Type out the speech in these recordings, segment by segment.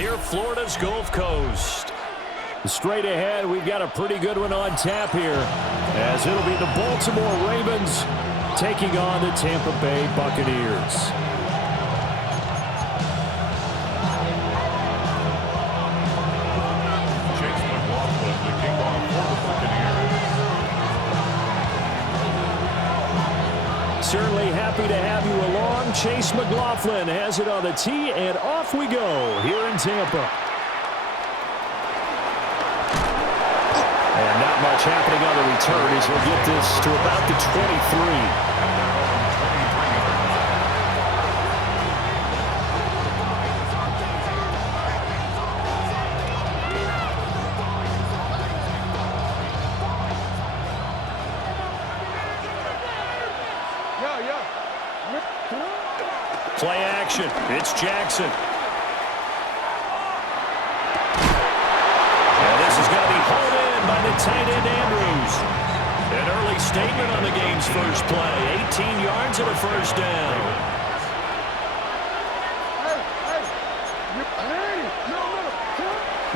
near Florida's Gulf Coast. Straight ahead, we've got a pretty good one on tap here, as it'll be the Baltimore Ravens taking on the Tampa Bay Buccaneers. Certainly happy to have you along. Chase McLaughlin has it on the tee, and off we go here in Tampa. And not much happening on the return as we'll get this to about the 23. Play action. It's Jackson. And this is going to be hauled in by the tight end Andrews. An early statement on the game's first play. 18 yards and a first down.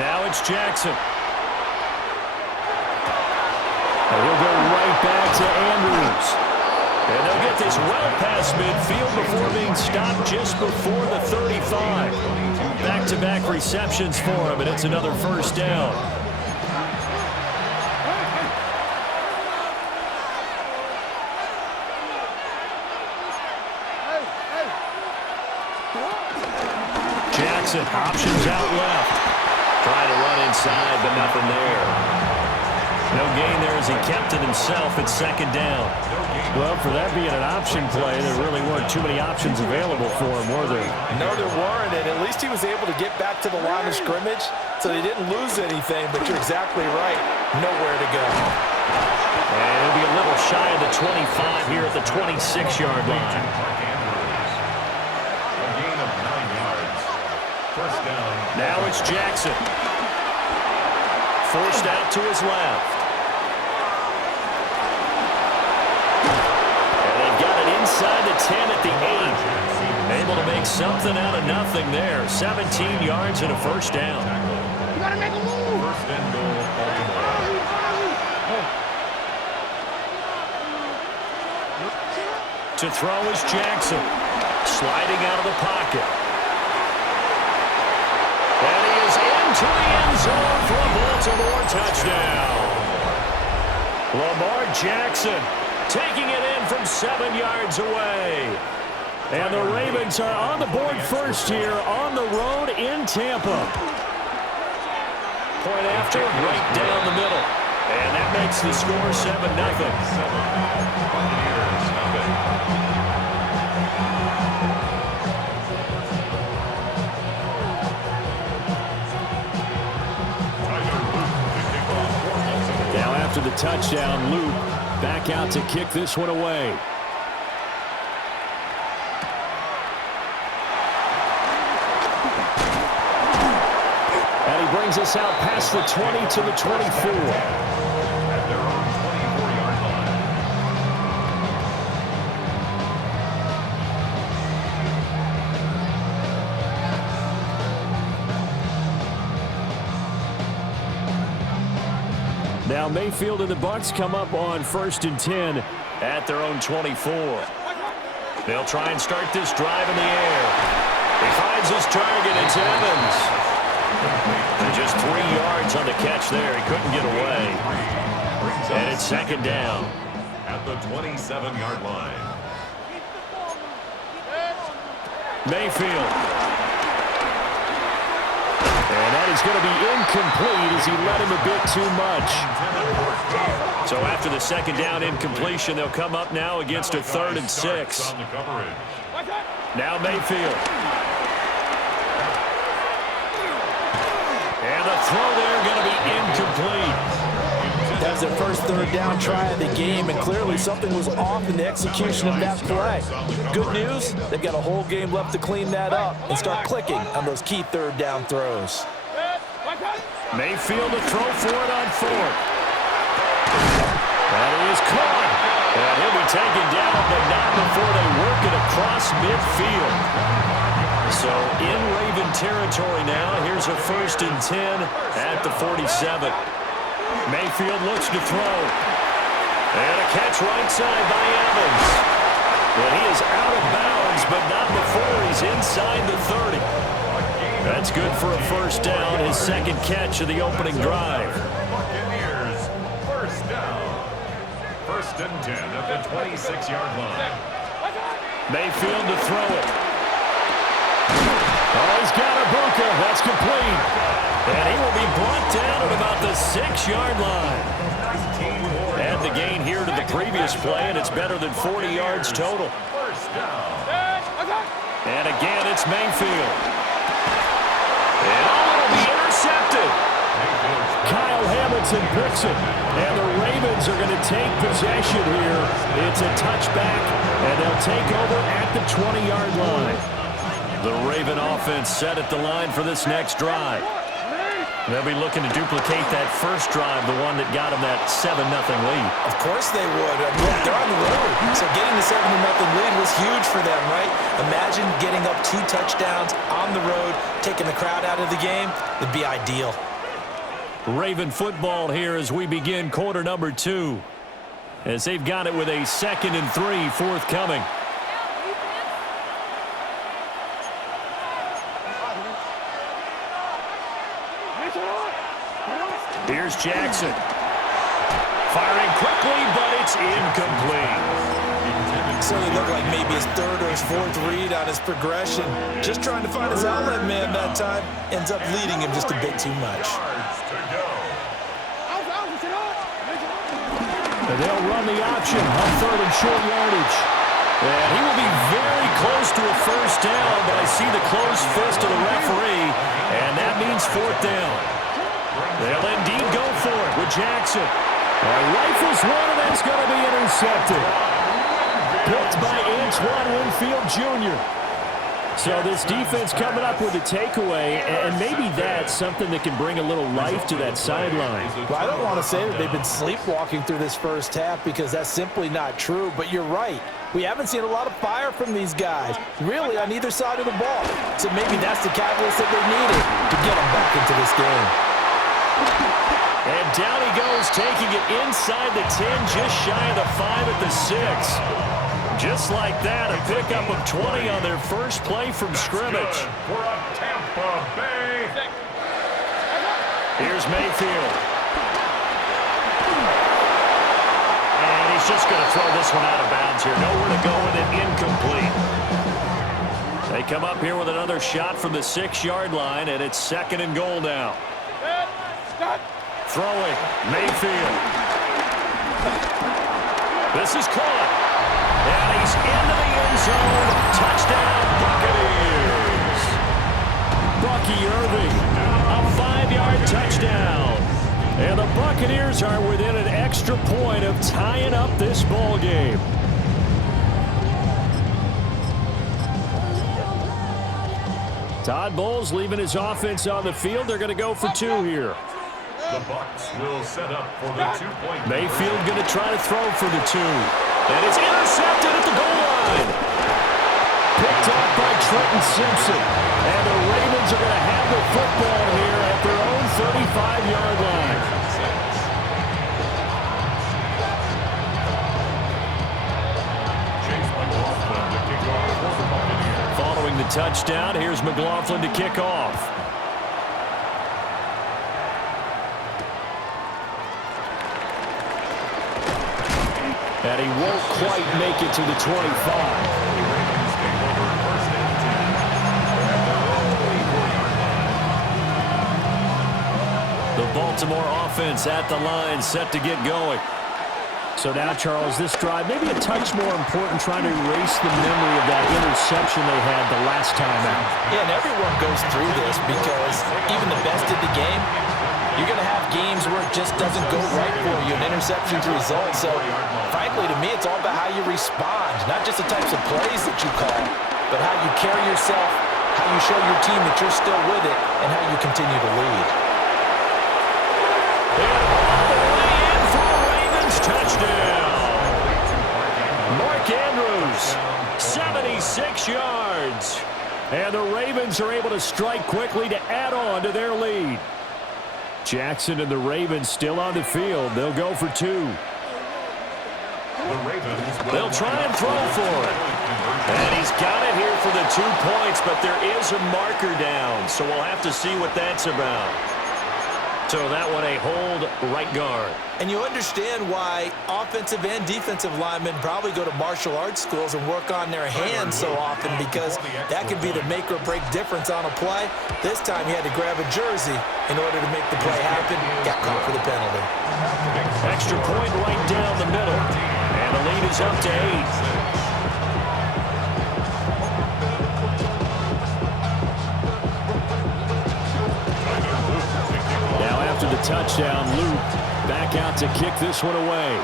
Now it's Jackson. And he'll go right back to Andrews. And they'll get this well past midfield before being stopped just before the 35. Back-to-back receptions for him, and it's another first down. Jackson, options out left. Trying to run inside, but nothing there. No gain there as he kept it himself at second down. Well, for that being an option play, there really weren't too many options available for him, were there? No, there weren't, and at least he was able to get back to the line of scrimmage, so they didn't lose anything, but you're exactly right. Nowhere to go. And it'll be a little shy of the 25 here at the 26-yard line. Now it's Jackson. Forced out to his left. Inside the 10 at the 8. Able to make something out of nothing there. 17 yards and a first down. You gotta make a move. First and goal. To throw is Jackson. Sliding out of the pocket. And he is into the end zone for a Baltimore touchdown. Lamar Jackson taking it in from 7 yards away. And the Ravens are on the board first here on the road in Tampa. Point after, right down the middle. And that makes the score 7-0. Now after the touchdown, Luke back out to kick this one away. And he brings us out past the 20 to the 24. Now Mayfield and the Bucs come up on 1st and 10 at their own 24. They'll try and start this drive in the air. He finds his target. It's Evans. And just 3 yards on the catch there. He couldn't get away. And it's second down. At the 27-yard line. Mayfield. And that is going to be incomplete as he let him a bit too much. So after the second down incompletion, they'll come up now against a 3rd and 6. Now Mayfield. And the throw there going to be incomplete. That was their first 3rd down try of the game, and clearly something was off in the execution of that play. Good news, they've got a whole game left to clean that up and start clicking on those key 3rd down throws. Mayfield to throw for it on 4th. That is caught. And he'll be taken down, but not before they work it across midfield. So in Raven territory now. Here's a 1st and 10 at the 47. Mayfield looks to throw. And a catch right side by Evans. But he is out of bounds, but not before he's inside the 30. That's good for a 1st down, his 2nd catch of the opening drive. Buccaneers, 1st down. 1st and 10 at the 26-yard line. Mayfield to throw it. Oh, he's got Ibuka. That's complete. And he will be brought down at about the 6-yard line. Add the gain here to the previous play, and it's better than 40 yards total. 1st down. And again, it's Mayfield. And it'll be intercepted. Kyle Hamilton picks it. And the Ravens are going to take possession here. It's a touchback, and they'll take over at the 20-yard line. The Raven offense set at the line for this next drive. They'll be looking to duplicate that first drive, the one that got them that 7-0 lead. Of course they would. Look, they're on the road, so getting the 7-0 lead was huge for them, right? Imagine getting up 2 touchdowns on the road, taking the crowd out of the game. It'd be ideal. Raven football here as we begin quarter number 2. As they've got it with a 2nd and 3 forthcoming. Here's Jackson. Firing quickly, but it's incomplete. So it looked like maybe his 3rd or his 4th read on his progression. Just trying to find his outlet man that time. Ends up leading him just a bit too much. And they'll run the option on 3rd and short yardage. And he will be very close to a 1st down, but I see the closed fist of the referee, and that means 4th down. They'll indeed go for it with Jackson. Rifles one, and that's going to be intercepted. Picked by Antoine Winfield Jr. So this defense coming up with a takeaway, and maybe that's something that can bring a little life to that sideline. Well, I don't want to say that they've been sleepwalking through this first half because that's simply not true, but you're right. We haven't seen a lot of fire from these guys, really on either side of the ball. So maybe that's the catalyst that they needed to get them back into this game. And down he goes, taking it inside the 10, just shy of the 5 at the 6. Just like that, a pickup of 20 on their first play from scrimmage. For a Tampa Bay. Here's Mayfield. And he's just going to throw this one out of bounds here. Nowhere to go with it, incomplete. They come up here with another shot from the 6-yard line, and it's 2nd and goal now. Throwing, Mayfield. This is caught. And he's into the end zone. Touchdown, Buccaneers. Bucky Irving, a 5-yard touchdown. And the Buccaneers are within an extra point of tying up this ball game. Todd Bowles leaving his offense on the field. They're going to go for 2 here. The Bucs will set up for the 2-point. Mayfield going to try to throw for the 2. And it's intercepted at the goal line. Picked up by Trenton Simpson. And the Ravens are going to have the football here at their own 35-yard line. Chase McLaughlin to kick off for the Buccaneers. Following the touchdown, here's McLaughlin to kick off. And he won't quite make it to the 25. The Baltimore offense at the line, set to get going. So now, Charles, this drive, maybe a touch more important, trying to erase the memory of that interception they had the last time out. Yeah, and everyone goes through this because even the best in the game, you're going to have games where it just doesn't go right for you, an interception's result. So, frankly, to me, it's all about how you respond, not just the types of plays that you call, but how you carry yourself, how you show your team that you're still with it, and how you continue to lead. And all the way in for a Ravens touchdown. Mark Andrews, 76 yards. And the Ravens are able to strike quickly to add on to their lead. Jackson and the Ravens still on the field. They'll go for 2. They'll try and throw for it. And he's got it here for the 2 points, but there is a marker down, so we'll have to see what that's about. So that one a hold right guard. And you understand why offensive and defensive linemen probably go to martial arts schools and work on their hands so often, because that could be the make or break difference on a play. This time he had to grab a jersey in order to make the play happen. Got caught for the penalty. Extra point right down the middle. And the lead is up to 8. After the touchdown, Luke back out to kick this one away.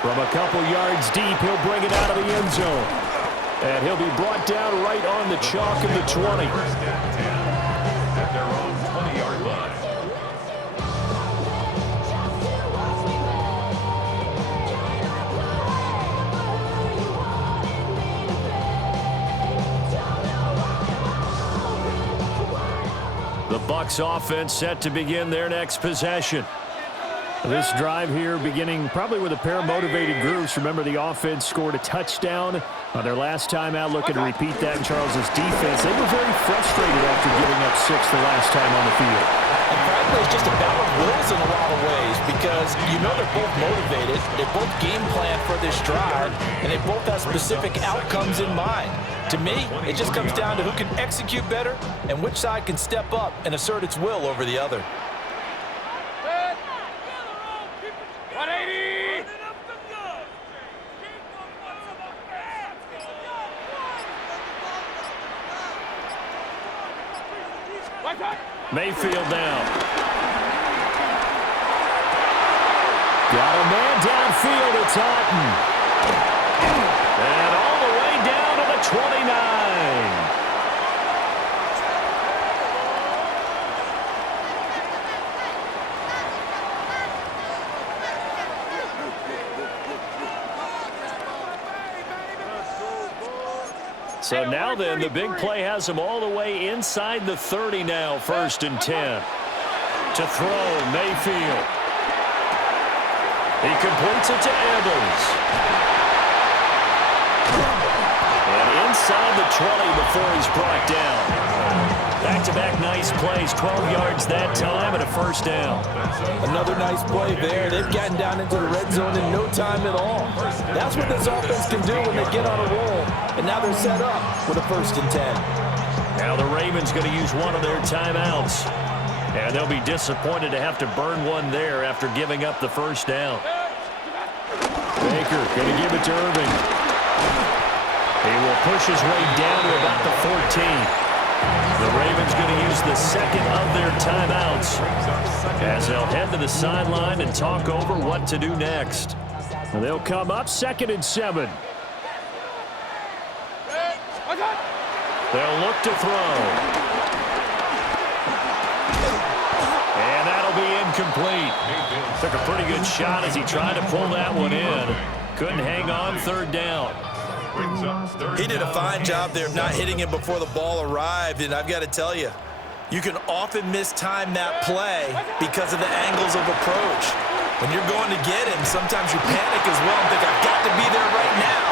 From a couple yards deep, he'll bring it out of the end zone. And he'll be brought down right on the chalk of the 20. First and 10 at their own 20-yard line. The Bucs offense set to begin their next possession. This drive here beginning probably with a pair of motivated groups. Remember, the offense scored a touchdown on their last time out. Looking to repeat that in Charles's defense. They were very frustrated after giving up 6 the last time on the field. And frankly, it's just a battle of wills in a lot of ways, because you know they're both motivated. They both game plan for this drive, and they both have specific outcomes in mind. To me, it just comes down to who can execute better and which side can step up and assert its will over the other. 180! Mayfield down. Got a man downfield. It's Otten. And all the way down to the 29. So now then, the big play has him all the way inside the 30 now, 1st and 10. To throw, Mayfield. He completes it to Evans. And inside the 20 before he's brought down. Back-to-back nice plays, 12 yards that time and a 1st down. Another nice play there. They've gotten down into the red zone in no time at all. That's what this offense can do when they get on a roll. And now they're set up with a 1st and 10. Now the Ravens going to use one of their timeouts. And they'll be disappointed to have to burn one there after giving up the 1st down. Baker going to give it to Irving. He will push his way down to about the 14. The Ravens going to use the second of their timeouts as they'll head to the sideline and talk over what to do next. And they'll come up 2nd and 7. They'll look to throw. And that'll be incomplete. Took a pretty good shot as he tried to pull that one in. Couldn't hang on, 3rd down. He did a fine job there of not hitting him before the ball arrived, and I've got to tell you, you can often mistime that play because of the angles of approach. When you're going to get him, sometimes you panic as well and think, I've got to be there right now.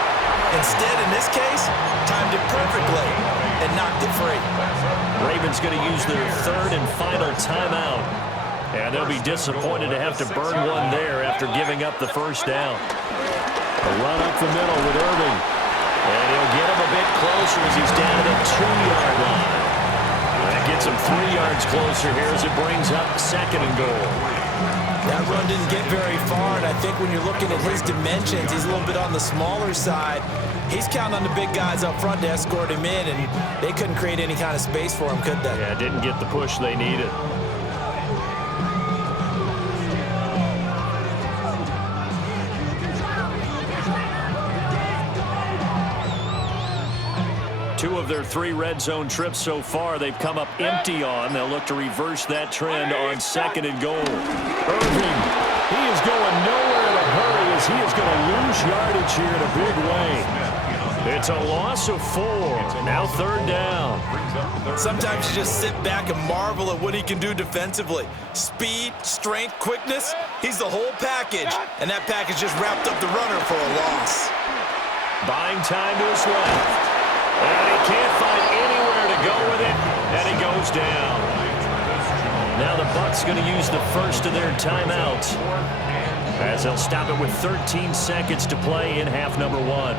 Instead, in this case, timed it perfectly and knocked it free. Ravens going to use their 3rd and final timeout. And they'll be disappointed to have to burn one there after giving up the 1st down. A run up the middle with Irving. And he'll get him a bit closer as he's down to the 2-yard line. That gets him 3 yards closer here as it brings up 2nd and goal. That run didn't get very far, and I think when you're looking at his dimensions, he's a little bit on the smaller side. He's counting on the big guys up front to escort him in, and they couldn't create any kind of space for him, could they? Yeah, didn't get the push they needed. Two of their 3 red zone trips so far, they've come up empty on. They'll look to reverse that trend on 2nd and goal. Irving, he is going nowhere in a hurry as he is going to lose yardage here in a big way. It's a loss of 4. Now 3rd down. Sometimes you just sit back and marvel at what he can do defensively. Speed, strength, quickness, he's the whole package. And that package just wrapped up the runner for a loss. Buying time to his left. And he can't find anywhere to go with it. And he goes down. Now the Bucs going to use the first of their timeouts, as they'll stop it with 13 seconds to play in half number 1.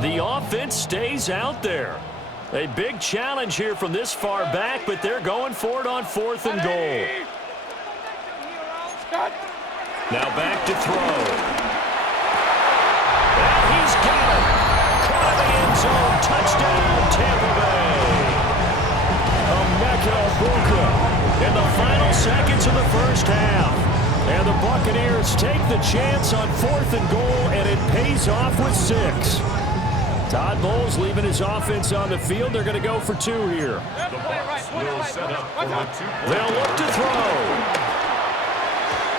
The offense stays out there. A big challenge here from this far back, but they're going for it on 4th and goal. Now back to throw. And he's got it. Caught in the end zone. Touchdown, Tampa Bay. Emeka Egbuka in the final seconds of the first half. And the Buccaneers take the chance on 4th and goal, and it pays off with 6. Todd Bowles leaving his offense on the field. They're going to go for 2 here. The Bucs will set up for the 2-point. They'll look to throw.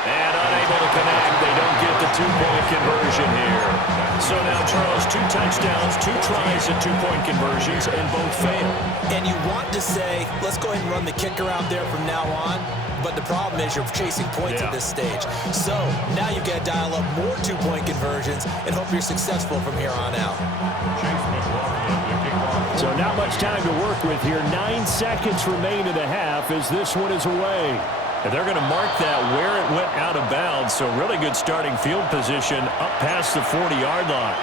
And unable to connect. They don't get the 2-point conversion here. So now, Charles, 2 touchdowns, 2 tries at 2-point conversions, and both fail. And you want to say, let's go ahead and run the kicker out there from now on. But the problem is you're chasing points at this stage. So now you've got to dial up more 2-point conversions and hope you're successful from here on out. So not much time to work with here. 9 seconds remain in the half as this one is away. And they're going to mark that where it went out of bounds. So really good starting field position up past the 40-yard line.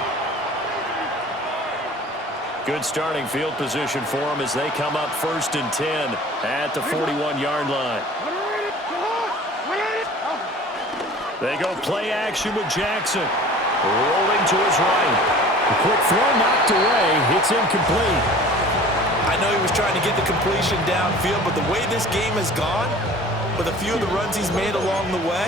Good starting field position for them as they come up 1st and 10 at the 41-yard line. They go play action with Jackson. Rolling to his right. A quick throw knocked away. It's incomplete. I know he was trying to get the completion downfield, but the way this game has gone, with a few of the runs he's made along the way,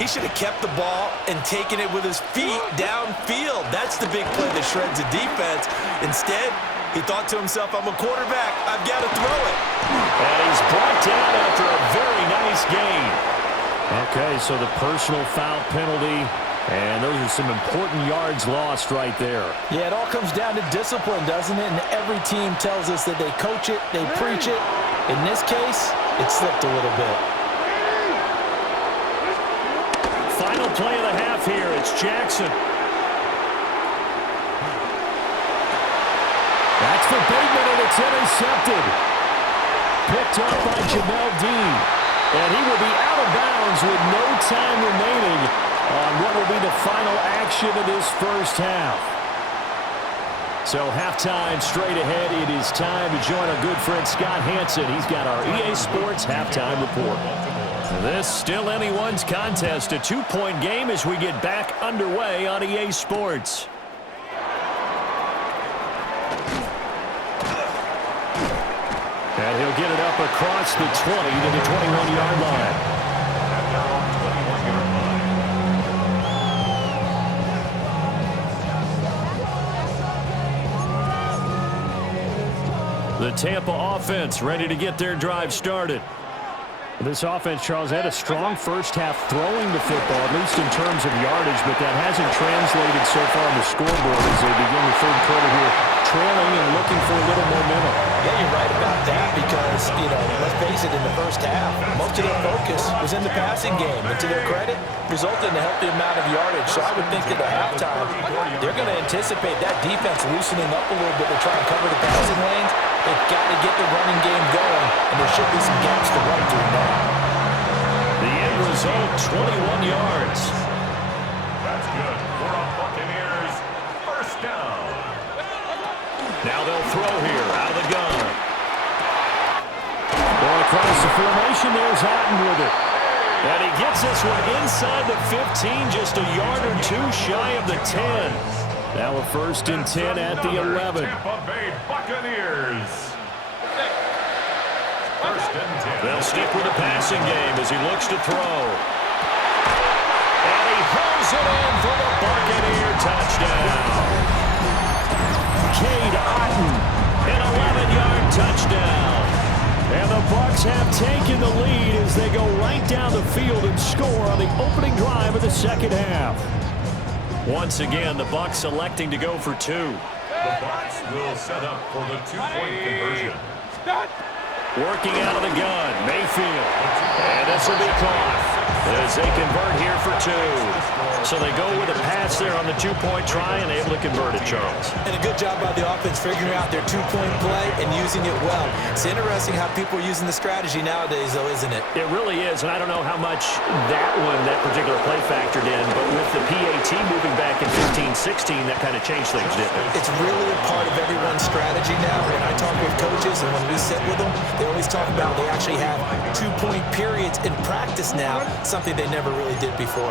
he should have kept the ball and taken it with his feet downfield. That's the big play that shreds the defense. Instead, he thought to himself, I'm a quarterback. I've got to throw it. And he's brought down after a very nice gain. Okay, so the personal foul penalty, and those are some important yards lost right there. Yeah, it all comes down to discipline, doesn't it? And every team tells us that they coach it, they preach it. In this case, it slipped a little bit. Final play of the half here. It's Jackson. That's for Bateman, and it's intercepted. Picked up by Jamel Dean. And he will be out of bounds with no time remaining on what will be the final action of this first half. So halftime straight ahead. It is time to join our good friend Scott Hansen. He's got our EA Sports halftime report. This still anyone's contest. A 2-point game as we get back underway on EA Sports. And he'll get it up across the 20 to the 21-yard line. The Tampa offense ready to get their drive started. This offense, Charles, had a strong first half throwing the football, at least in terms of yardage, but that hasn't translated so far on the scoreboard as they begin the third quarter here, trailing and looking for a little momentum. Yeah, you're right about that because, let's face it, in the first half, most of their focus was in the passing game. And to their credit, resulted in a healthy amount of yardage. So I would think that at halftime, they're going to anticipate that defense loosening up a little bit to try and cover the passing lanes. They've got to get the running game going, and there should be some gaps to run through now. The end result, 21 yards. That's good for a Buccaneers first down. Now they'll throw here out of the gun. Going across the formation, there's Hatton with it. And he gets this one inside the 15, just a yard or two shy of the 10. Now a 1st and 10 at the 11. Tampa Bay Buccaneers. 1st and 10. They'll stick with the passing game as he looks to throw. And he hauls it in for the Buccaneer touchdown. Cade Otton, an 11-yard touchdown. And the Bucs have taken the lead as they go right down the field and score on the opening drive of the second half. Once again, the Bucs electing to go for two. The Bucs will set up for the two-point conversion. Working out of the gun, Mayfield. And this will be caught as they convert here for two. So they go with a pass there on the two-point try and able to convert it, Charles. And a good job by the offense figuring out their two-point play and using it well. It's interesting how people are using the strategy nowadays, though, isn't it? It really is, and I don't know how much that particular play factored in, but with the PAT moving back in 15-16, that kind of changed things, didn't it? It's really a part of everyone's strategy now. When I talk with coaches and when we sit with them, they always talk about they actually have two-point periods in practice now, something they never really did before.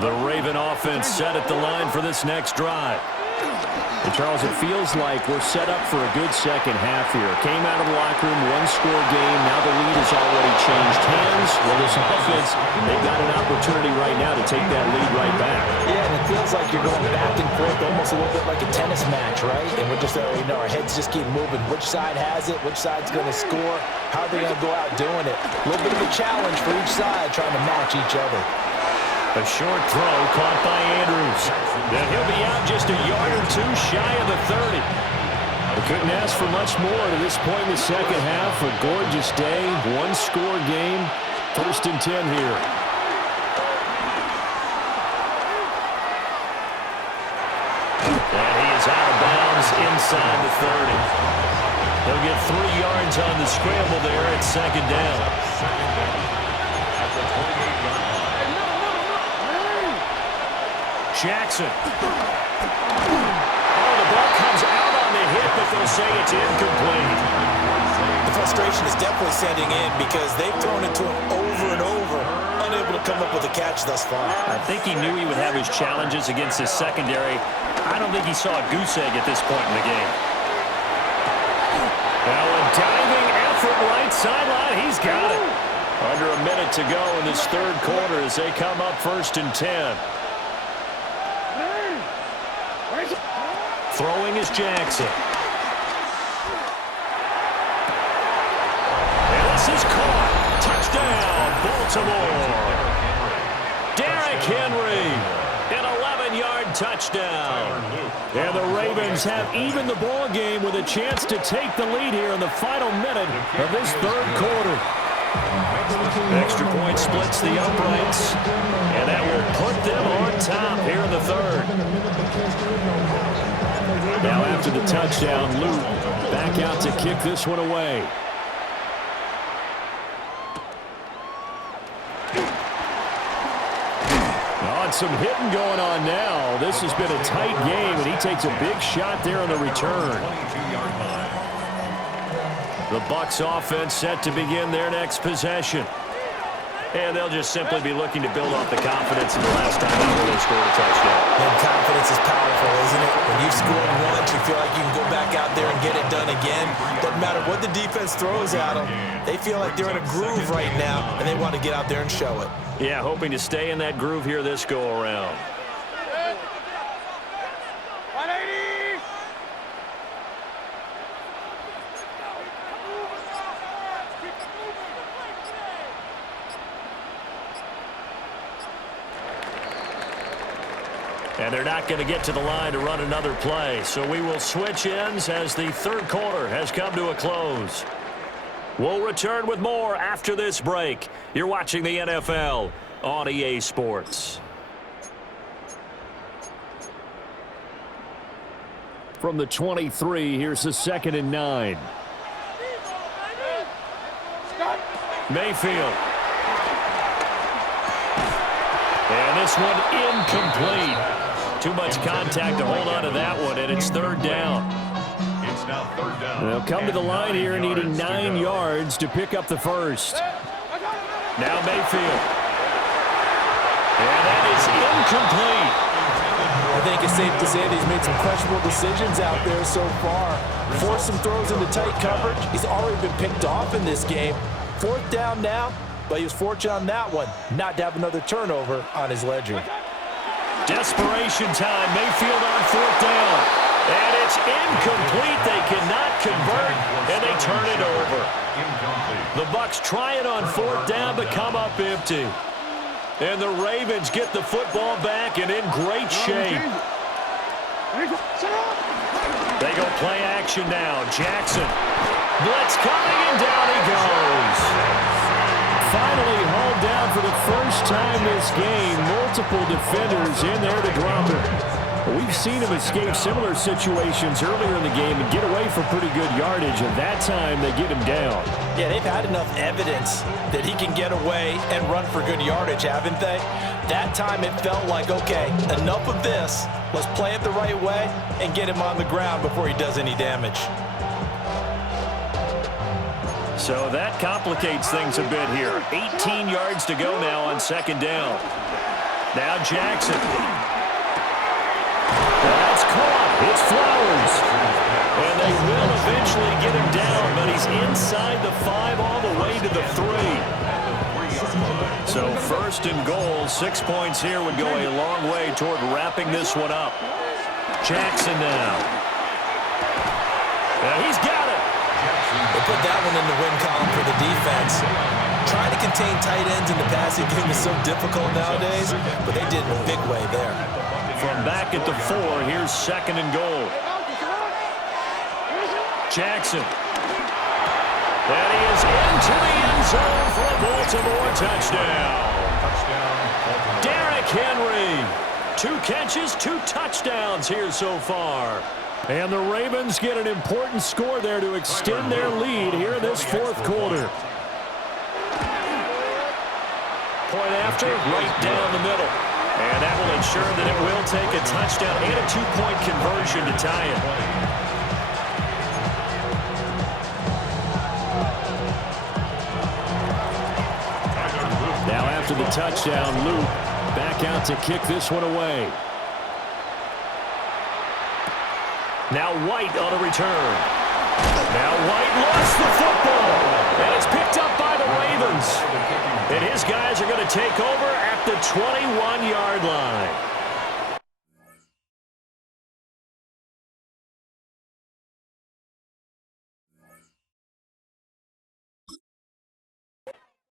The Raven offense set at the line for this next drive. And Charles, it feels like we're set up for a good second half here. Came out of the locker room, one-score game. Now the lead has already changed hands. Well, this offense, they've got an opportunity right now to take that lead right back. Yeah, and it feels like you're going back and forth almost a little bit like a tennis match, right? And we're just, our heads just keep moving. Which side has it? Which side's going to score? How are they going to go out doing it? A little bit of a challenge for each side trying to match each other. A short throw caught by Andrews. Then he'll be out just a yard or two shy of the 30. They couldn't ask for much more to this point in the second half. A gorgeous day, one-score game, 1st and 10 here. And he is out of bounds inside the 30. They'll get 3 yards on the scramble there at second down. Jackson. Oh, the ball comes out on the hit, but they'll say it's incomplete. The frustration is definitely setting in because they've thrown it to him over and over, unable to come up with a catch thus far. I think he knew he would have his challenges against his secondary. I don't think he saw a goose egg at this point in the game. Now a diving effort right sideline. He's got it. Under a minute to go in this third quarter as they come up 1st and 10. Throwing is Jackson. And this is caught. Touchdown, Baltimore. Derrick Henry, an 11-yard touchdown. And the Ravens have evened the ball game with a chance to take the lead here in the final minute of this third quarter. Extra point splits the uprights, and that will put them on top here in the third. Now after the touchdown, Luke back out to kick this one away. Some hitting going on now. This has been a tight game, and he takes a big shot there on the return. The Bucs offense set to begin their next possession. And they'll just simply be looking to build off the confidence of the last time out they scored a touchdown. And confidence is powerful, isn't it? When you've scored once, you feel like you can go back out there and get it done again. Doesn't matter what the defense throws at them. They feel like they're in a groove right now, and they want to get out there and show it. Yeah, hoping to stay in that groove here this go-around. And they're not going to get to the line to run another play. So we will switch ends as the third quarter has come to a close. We'll return with more after this break. You're watching the NFL on EA Sports. From the 23, here's the 2nd and 9. Mayfield. And this one incomplete. Too much contact to hold on to that one, and it's third down. It's now third down. They'll come to the line here needing 9 yards to pick up the first. Now Mayfield. And that is incomplete. I think it's safe to say that he's made some questionable decisions out there so far. Forced some throws into tight coverage. He's already been picked off in this game. 4th down now, but he was fortunate on that one not to have another turnover on his ledger. Desperation time. Mayfield on 4th down. And it's incomplete. They cannot convert, and they turn it over. The Bucs try it on fourth down, but come up empty. And the Ravens get the football back and in great shape. They go play action now. Jackson. Blitz coming, and down he goes. Finally hauled down for the first time this game. Multiple defenders in there to drop him. We've seen him escape similar situations earlier in the game and get away for pretty good yardage, and that time they get him down. Yeah, they've had enough evidence that he can get away and run for good yardage, haven't they? That time it felt like, okay, enough of this. Let's play it the right way and get him on the ground before he does any damage. So that complicates things a bit here. 18 yards to go now on second down. Now Jackson. That's caught. It's Flowers. And they will eventually get him down, but he's inside the 5 all the way to the 3. So first and goal, 6 points here would go a long way toward wrapping this one up. Jackson now. And he's got it. They put that one in the win column for the defense. Trying to contain tight ends in the passing game is so difficult nowadays, but they did in a big way there. From back at the 4, here's second and goal. Jackson. And he is into the end zone for a Baltimore touchdown. Derrick Henry. 2 catches, 2 touchdowns here so far. And the Ravens get an important score there to extend their lead here in this fourth quarter. Point after, right down the middle. And that will ensure that it will take a touchdown and a 2-point conversion to tie it. Now after the touchdown, Luke back out to kick this one away. Now White on a return. Now White lost the football. And it's picked up by the Ravens. And his guys are going to take over at the 21-yard line.